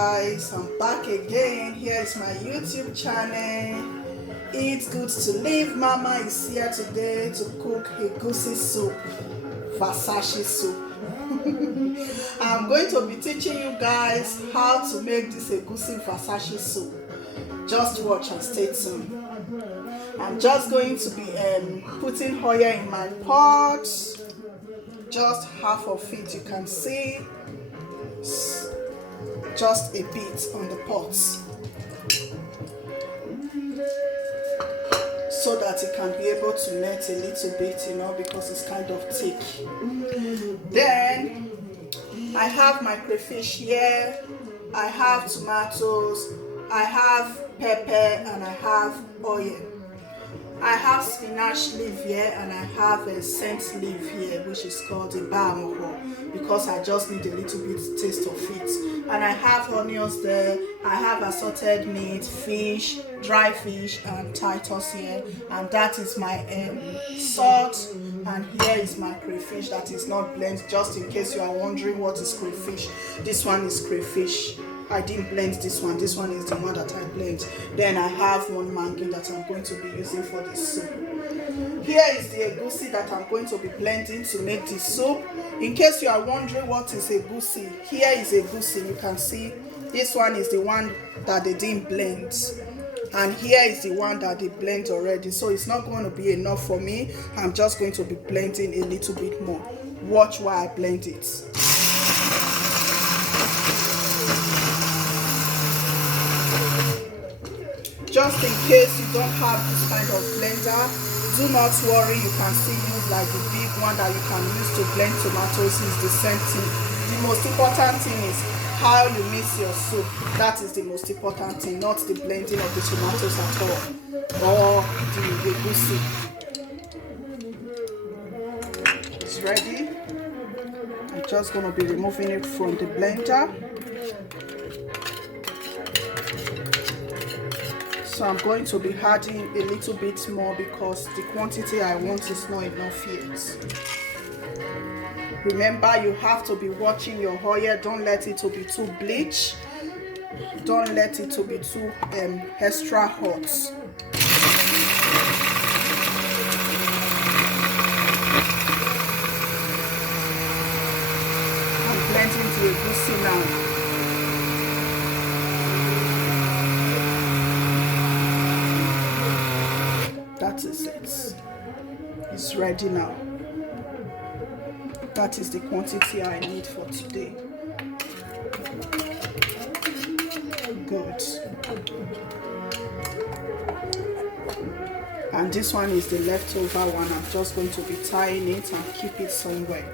guys, I'm back again. Here is my YouTube channel. It's good to live. Mama is here today to cook egusi soup, Versace soup. I'm going to be teaching you guys how to make this egusi Versace soup. Just watch and stay tuned. I'm just going to be putting oil in my pot. Just half of it, you can see. Just a bit on the pot, so that it can be able to melt a little bit, because it's kind of thick. Then I have my crayfish here, I have tomatoes, I have pepper, and I have oil. I have spinach leaf here, and I have a scent leaf here, which is called a bahamoho, because I just need a little bit taste of it. And I have onions there, I have assorted meat, fish, dry fish, and Titus here, and that is my salt, and here is my crayfish that is not blended, just in case you are wondering what is crayfish. This one is crayfish. I didn't blend this one is the one that I blend. Then I have one mango that I'm going to be using for this soup. Here is the egusi that I'm going to be blending to make this soup. In case you are wondering what is egusi, here is egusi. You can see this one is the one that they didn't blend, and here is the one that they blend already. So it's not going to be enough for me. I'm just going to be blending a little bit more. Watch while I blend it. Just in case you don't have this kind of blender, do not worry, you can still use like the big one that you can use to blend tomatoes. Is the same thing. The most important thing is how you mix your soup. That is the most important thing, not the blending of the tomatoes at all, or the egusi. It's ready. I'm just going to be removing it from the blender. So I'm going to be adding a little bit more because the quantity I want is not enough yet. Remember, you have to be watching your oil. Don't let it to be too bleach. Don't let it to be too extra hot. I'm blending the egusi now. That is it. It's ready now. That is the quantity I need for today. Good. And this one is the leftover one. I'm just going to be tying it and keep it somewhere.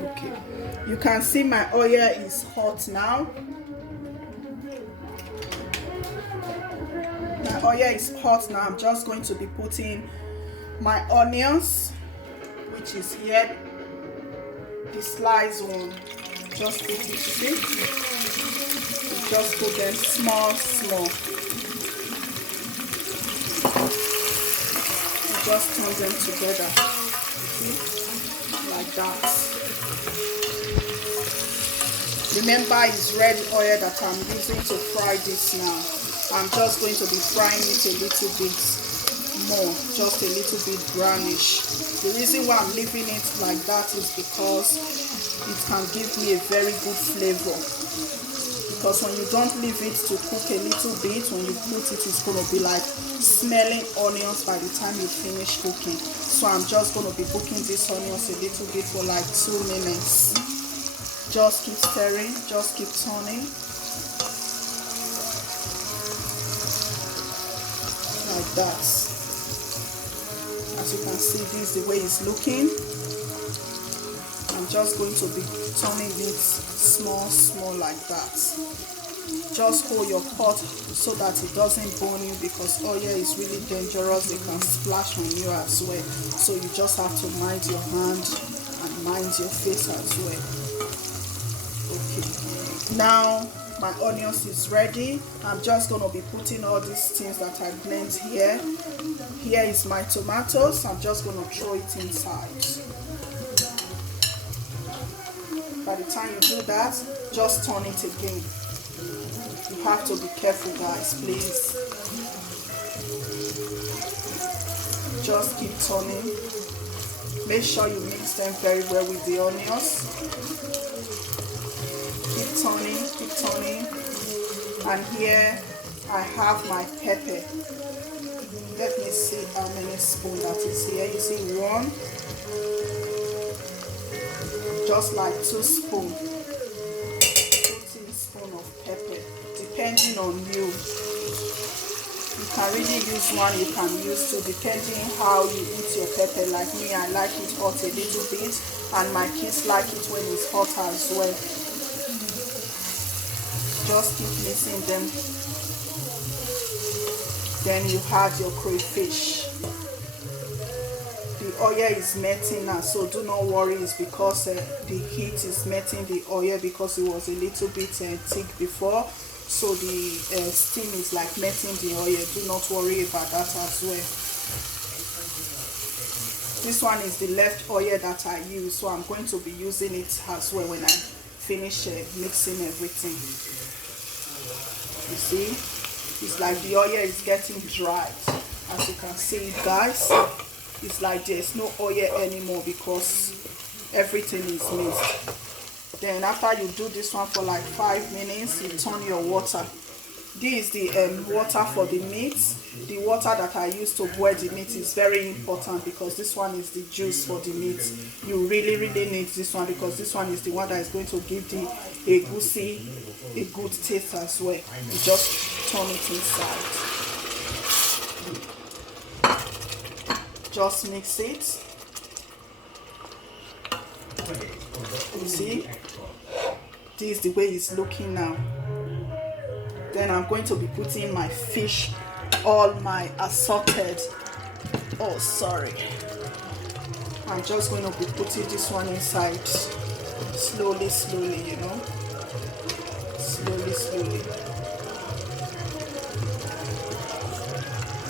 Okay. You can see my oil is hot now. My oil is hot now. I'm just going to be putting my onions, which is here, the sliced one. Just put it, see? Just put them small. Just turn them together, see? Like that. Remember, it's red oil that I'm using to fry this now. I'm just going to be frying it a little bit more, just a little bit brownish. The reason why I'm leaving it like that is because it can give me a very good flavor. Because when you don't leave it to cook a little bit, when you put it, it's going to be like smelling onions by the time you finish cooking. So I'm just going to be cooking these onions a little bit for like 2 minutes. Just keep stirring, just keep turning. Like that. As you can see, this is the way it's looking. I'm just going to be turning it small like that. Just hold your pot so that it doesn't burn you, because oil is really dangerous. It can splash on you as well. So you just have to mind your hand and mind your face as well. Okay. Now my onions is ready. I'm just going to be putting all these things that I blend here. Here is my tomatoes. I'm just going to throw it inside. By the time you do that, just turn it again. You have to be careful, guys, please. Just keep turning. Make sure you mix them very well with the onions. Keep turning. And here I have my pepper. Let me see how many spoons that is here. You see, 1, just like 2 spoons. 2 teaspoons of pepper, depending on you. You can really use 1, you can use 2, depending how you eat your pepper. Like me, I like it hot a little bit, and my kids like it when it's hot as well. Just keep mixing them. Then you have your crayfish. The oil is melting now, so do not worry. It's because the heat is melting the oil, because it was a little bit thick before. So the steam is like melting the oil. Do not worry about that as well. This one is the left oil that I use, so I'm going to be using it as well when I finish mixing everything. You see, it's like the oil is getting dry. As you can see, guys, it's like there's no oil anymore because everything is mixed. Then after you do this one for like 5 minutes, you turn your water. This is the water for the meat. The water that I use to boil the meat is very important, because this one is the juice for the meat. You really need this one, because this one is the one that is going to give the egusi a good taste as well. You just turn it inside. Just mix it. You see, this is the way it's looking now. Then I'm going to be putting my fish, all my assorted, I'm just going to be putting this one inside slowly, you know, slowly.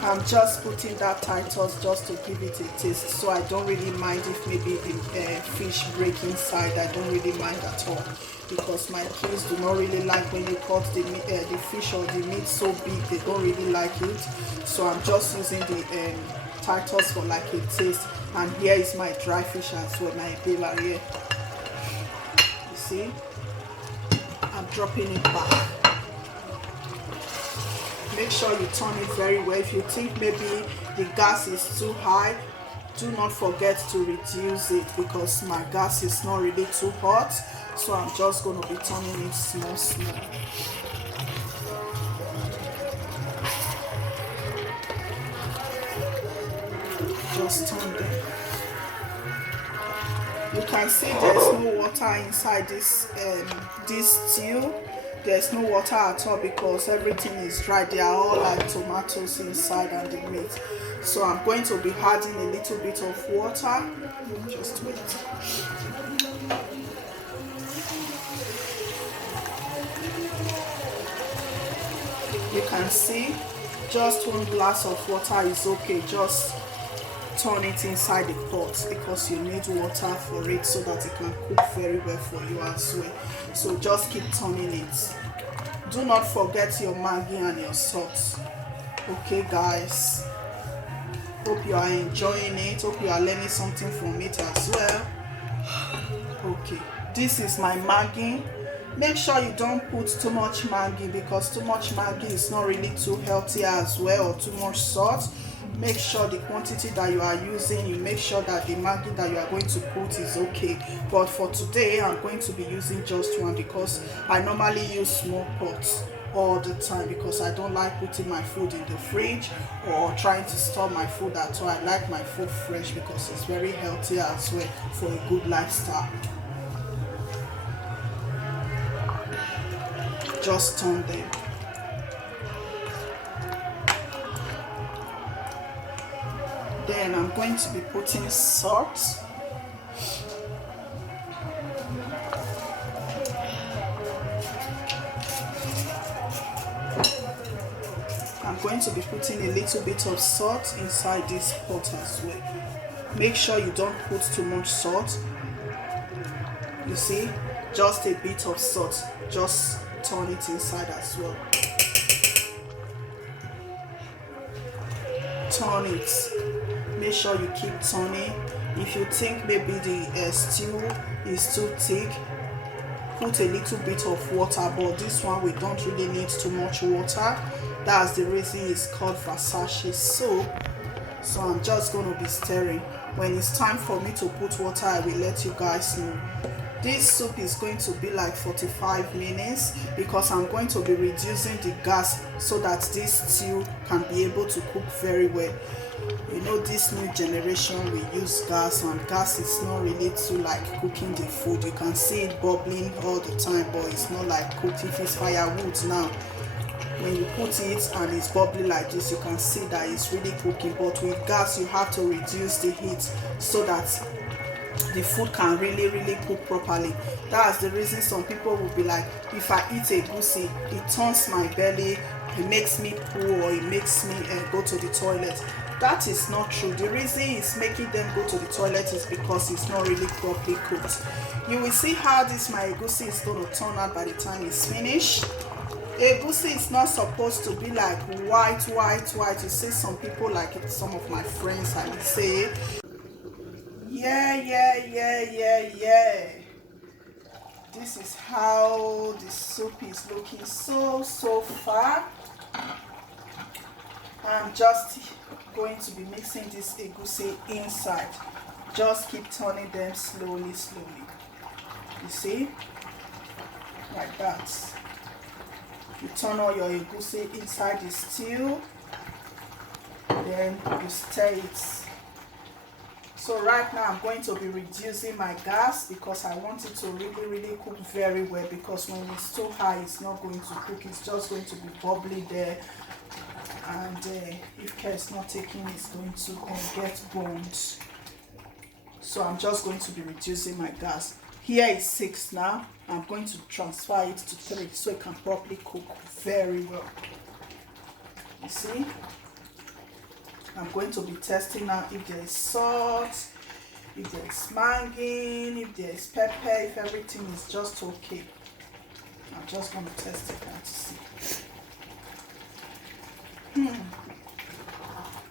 I'm just putting that Titus just to give it a taste, so I don't really mind if maybe the fish break inside. I don't really mind at all, because my kids do not really like when you cut the fish or the meat so big. They don't really like it, so I'm just using the Titus for like a taste. And here is my dry fish as well, my bela here. You see, I'm dropping it back. Make sure you turn it very well. If you think maybe the gas is too high, do not forget to reduce it, because my gas is not really too hot. So I'm just going to be turning it small. Just turn them. You can see there's no water inside this stew. There's no water at all, because everything is dry. They are all like tomatoes inside and the meat. So I'm going to be adding a little bit of water. Just wait. You can see just 1 glass of water is okay. Just turn it inside the pot, because you need water for it so that it can cook very well for you as well. So just keep turning it. Do not forget your Maggi and your salt. Okay, guys, hope you are enjoying it. Hope you are learning something from it as well. Okay, this is my Maggi. Make sure you don't put too much Maggi, because too much Maggi is not really too healthy as well, or too much salt. Make sure the quantity that you are using, you make sure that the Maggi that you are going to put is okay. But for today, I'm going to be using just 1, because I normally use small pots all the time, because I don't like putting my food in the fridge or trying to store my food at all. I like my food fresh, because it's very healthy as well for a good lifestyle. Just turn them. Then I'm going to be putting salt. I'm going to be putting a little bit of salt inside this pot as well. Make sure you don't put too much salt. You see, just a bit of salt. Just turn it inside as well. Turn it. Make sure you keep turning. If you think maybe the stew is too thick, put a little bit of water, but this one we don't really need too much water. That's the reason it's called Versace soup. So I'm just going to be stirring. When it's time for me to put water, I will let you guys know. This soup is going to be like 45 minutes because I'm going to be reducing the gas so that this stew can be able to cook very well. You know, this new generation we use gas, and gas is not really too like cooking the food. You can see it bubbling all the time, but it's not like cooking. If it's firewood now, when you put it and it's bubbling like this, you can see that it's really cooking. But with gas, you have to reduce the heat so that the food can really cook properly. That's the reason some people will be like, if I eat egusi, it turns my belly, it makes me poo, or it makes me go to the toilet. That is not true. The reason it's making them go to the toilet is because it's not really properly cooked. You will see how this my egusi is going to turn out by the time it's finished. Egusi is not supposed to be like white. You see some people, like it, some of my friends, I would say, yeah. This is how the soup is looking so far. I'm just going to be mixing this egusi inside. Just keep turning them slowly. You see, like that. You turn all your egusi inside the stew, then you stir it. So right now I'm going to be reducing my gas because I want it to really cook very well, because when it's too high it's not going to cook. It's just going to be bubbly there, and if care is not taken, it's going to get burned. So I'm just going to be reducing my gas. Here is 6 now. I'm going to transfer it to 3 so it can properly cook very well. You see, I'm going to be testing now if there is salt, if there is mangan, if there is pepper, if everything is just okay. I'm just going to test it now to see.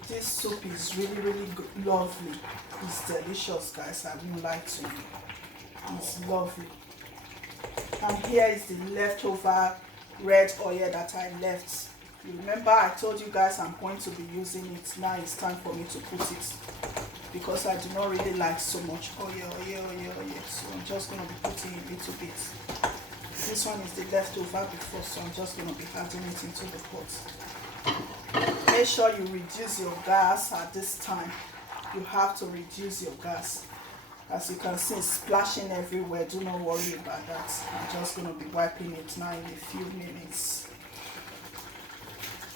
This soup is really good, lovely. It's delicious, guys. I won't lie to you. It's lovely. And here is the leftover red oil that I left. You remember I told you guys I'm going to be using it. Now it's time for me to put it, because I do not really like so much oil. So I'm just going to be putting a little bit. This one is the leftover before, so I'm just going to be adding it into the pot. Make sure you reduce your gas at this time. You have to reduce your gas. As you can see, it's splashing everywhere. Do not worry about that. I'm just going to be wiping it now in a few minutes.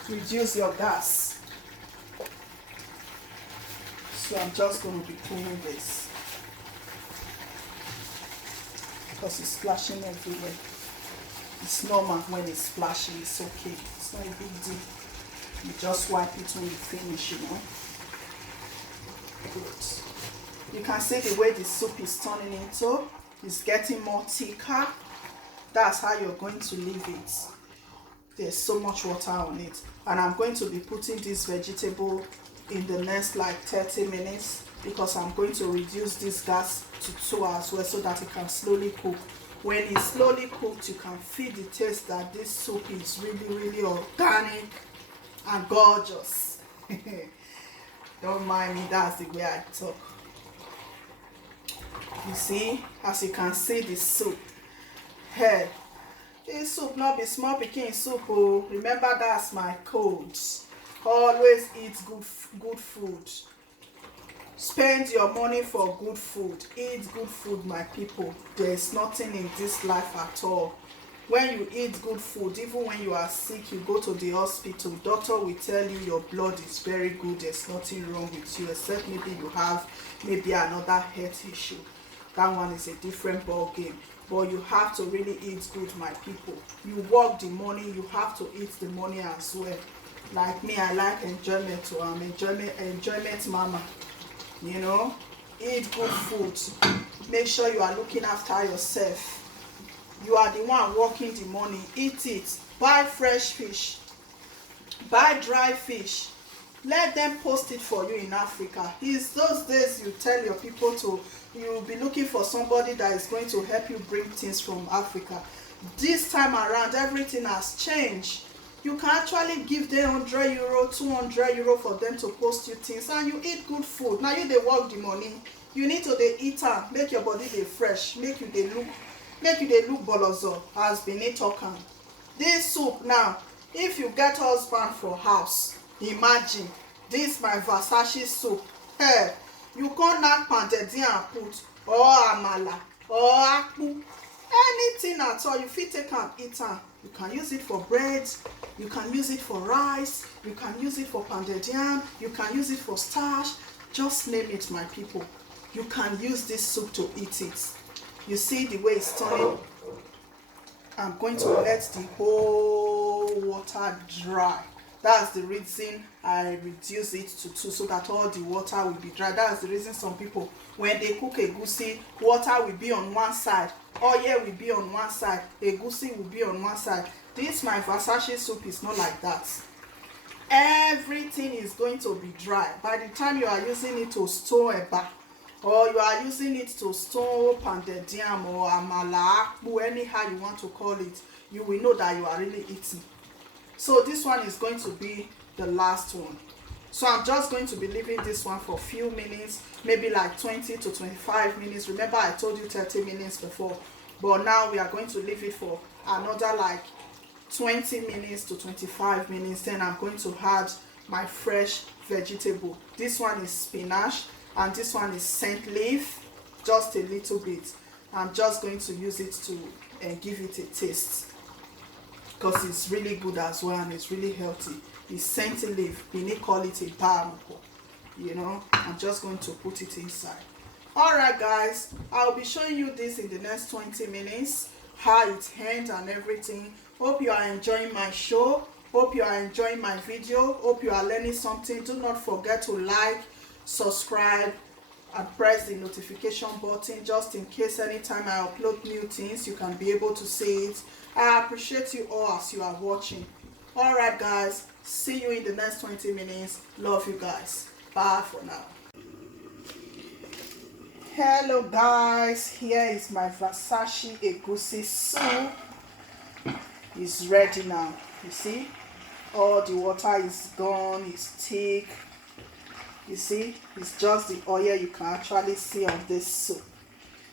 Reduce your gas. So I'm just going to be cleaning this because it's splashing everywhere. It's normal when it's splashing. It's okay. It's not a big deal. You just wipe it when you finish, you know. Good. You can see the way the soup is turning into. It's getting more thicker. That's how you're going to leave it. There's so much water on it. And I'm going to be putting this vegetable in the next like 30 minutes because I'm going to reduce this gas to 2 as well so that it can slowly cook. When it's slowly cooked, you can feel the taste that this soup is really organic and gorgeous. Don't mind me, that's the way I talk. You see, as you can see, the soup. Hey, this soup not be small pikin soup. Oh, remember that's my code. Always eat good food. Spend your money for good food. Eat good food, my people. There is nothing in this life at all. When you eat good food, even when you are sick, you go to the hospital, doctor will tell you your blood is very good, there's nothing wrong with you, except maybe you have another health issue. That one is a different ball game. But you have to really eat good, my people. You work the money, you have to eat the money as well. Like me, I like enjoyment too. I'm enjoyment mama. You know, eat good food. Make sure you are looking after yourself. You are the one working the money. Eat it. Buy fresh fish. Buy dry fish. Let them post it for you in Africa. It's those days you tell your people to, you'll be looking for somebody that is going to help you bring things from Africa. This time around, everything has changed. You can actually give them €100, €200 for them to post you things, and you eat good food. Now you dey work the money. You need to dey eat am, make your body dey fresh, make you dey look bolozo, as Benin talk am. This soup now, if you get husband for house, imagine this my Versace soup. Hey, you can't knack pounded yam and put, or amala, or akpu, anything at all. You fit take am, eat am. You can use it for bread, you can use it for rice, you can use it for pounded yam, you can use it for starch. Just name it, my people. You can use this soup to eat it. You see the way it's turning. I'm going to let the whole water dry. That's the reason I reduce it to 2, so that all the water will be dry. That's the reason some people, when they cook egusi, water will be on one side, oil will be on one side, egusi will be on one side. This my Versace soup is not like that. Everything is going to be dry. By the time you are using it to store eba, or you are using it to store pounded yam or amala, akpu, anyhow you want to call it, you will know that you are really eating. So this one is going to be the last one. So I'm just going to be leaving this one for a few minutes, maybe like 20 to 25 minutes. Remember I told you 30 minutes before, but now we are going to leave it for another like 20 minutes to 25 minutes. Then I'm going to add my fresh vegetable. This one is spinach and this one is scent leaf, just a little bit. I'm just going to use it to give it a taste, because it's really good as well and it's really healthy. It's scent leaf. We may call it a bamoko. You know, I'm just going to put it inside. Alright guys, I'll be showing you this in the next 20 minutes, how it ends and everything. Hope you are enjoying my show. Hope you are enjoying my video. Hope you are learning something. Do not forget to like, subscribe, and press the notification button, just in case anytime I upload new things you can be able to see it. I appreciate you all as you are watching. Alright guys, see you in the next 20 minutes. Love you guys. Bye for now. Hello guys, here is my Versace egusi soup. It's ready now. You see, all the water is gone, it's thick. You see, it's just the oil you can actually see on this soup.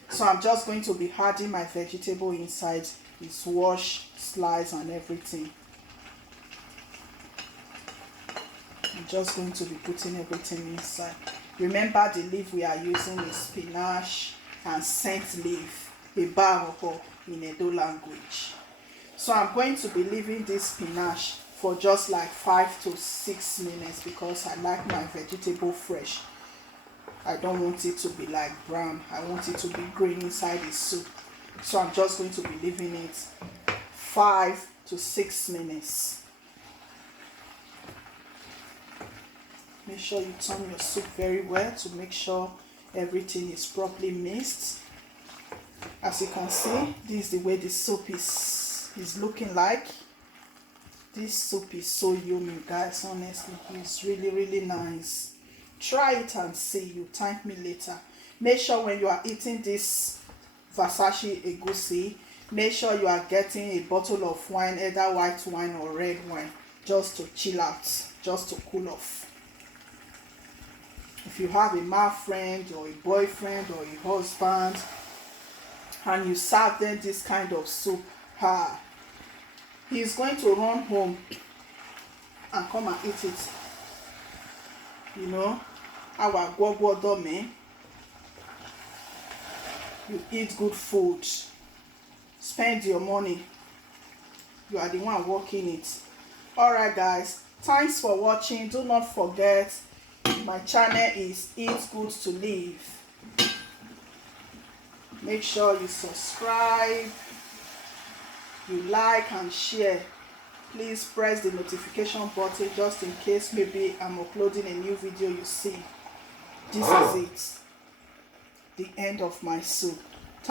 So I'm just going to be adding my vegetable inside. It's washed, sliced and everything. I'm just going to be putting everything inside. Remember the leaf we are using is spinach and scent leaf, ebaroho in Edo language. So I'm going to be leaving this spinach for just like 5 to 6 minutes because I like my vegetable fresh. I don't want it to be like brown. I want it to be green inside the soup. So I'm just going to be leaving it 5 to 6 minutes. Make sure you turn your soup very well to make sure everything is properly mixed. As you can see, this is the way the soup is looking like. This soup is so yummy, guys. Honestly, it's really nice. Try it and see. You thank me later. Make sure when you are eating this Versace egusi, make sure you are getting a bottle of wine, either white wine or red wine, just to chill out, just to cool off. If you have a male friend or a boyfriend or a husband and you serve them this kind of soup, he's going to run home and come and eat it. You know, our gwogwodome. You eat good food, spend your money. You are the one working it. Alright guys, thanks for watching. Do not forget, my channel is Eat Good to Live. Make sure you subscribe, you like and share. Please press the notification button just in case maybe I'm uploading a new video you see. This is it. The end of my soup.